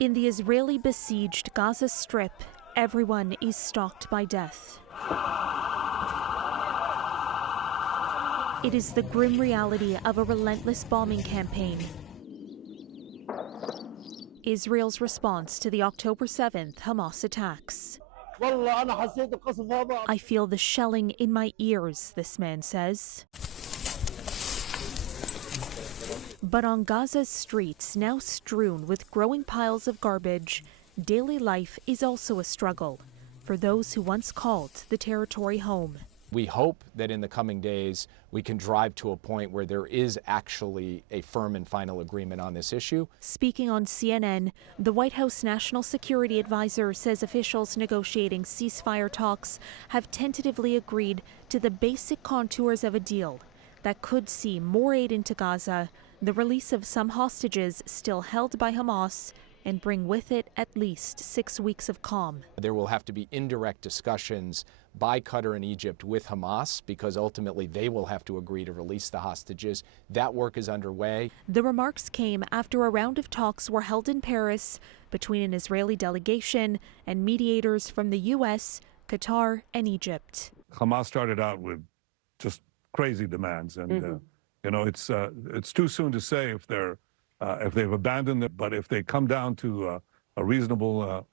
In the Israeli-besieged Gaza Strip, everyone is stalked by death. It is the grim reality of a relentless bombing campaign. Israel's response to the October 7th Hamas attacks. I feel the shelling in my ears, this man says. But on Gaza's streets, now strewn with growing piles of garbage, daily life is also a struggle for those who once called the territory home. We hope that in the coming days we can drive to a point where there is actually a firm and final agreement on this issue. Speaking on CNN, the White House National Security Advisor says officials negotiating ceasefire talks have tentatively agreed to the basic contours of a deal that could see more aid into Gaza, the release of some hostages still held by Hamas, and bring with it at least 6 weeks of calm. There will have to be indirect discussions by Qatar and Egypt with Hamas because ultimately they will have to agree to release the hostages. That work is underway. The remarks came after a round of talks were held in Paris between an Israeli delegation and mediators from the U.S., Qatar, and Egypt. Hamas started out with just crazy demands, and it's too soon to say if they've abandoned it, but if they come down to a reasonable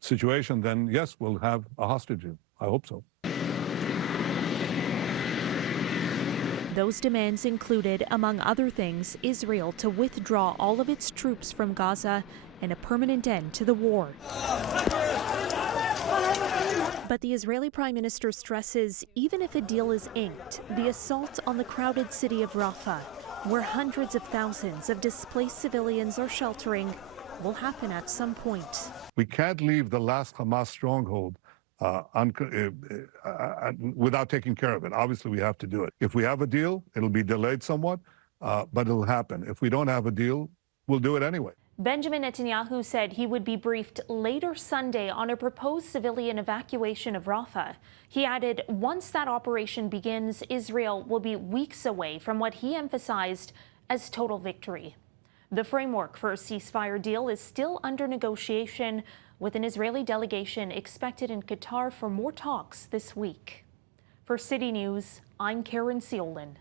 situation, then yes, we'll have a hostage. I hope so. Those demands included, among other things, Israel to withdraw all of its troops from Gaza and a permanent end to the war. But the Israeli Prime Minister stresses even if a deal is inked, the assault on the crowded city of Rafah, where hundreds of thousands of displaced civilians are sheltering, will happen at some point. We can't leave the last Hamas stronghold without taking care of it. Obviously, we have to do it. If we have a deal, it'll be delayed somewhat, but it'll happen. If we don't have a deal, we'll do it anyway. Benjamin Netanyahu said he would be briefed later Sunday on a proposed civilian evacuation of Rafah. He added, once that operation begins, Israel will be weeks away from what he emphasized as total victory. The framework for a ceasefire deal is still under negotiation, with an Israeli delegation expected in Qatar for more talks this week. For City News, I'm Caryn Ceolin.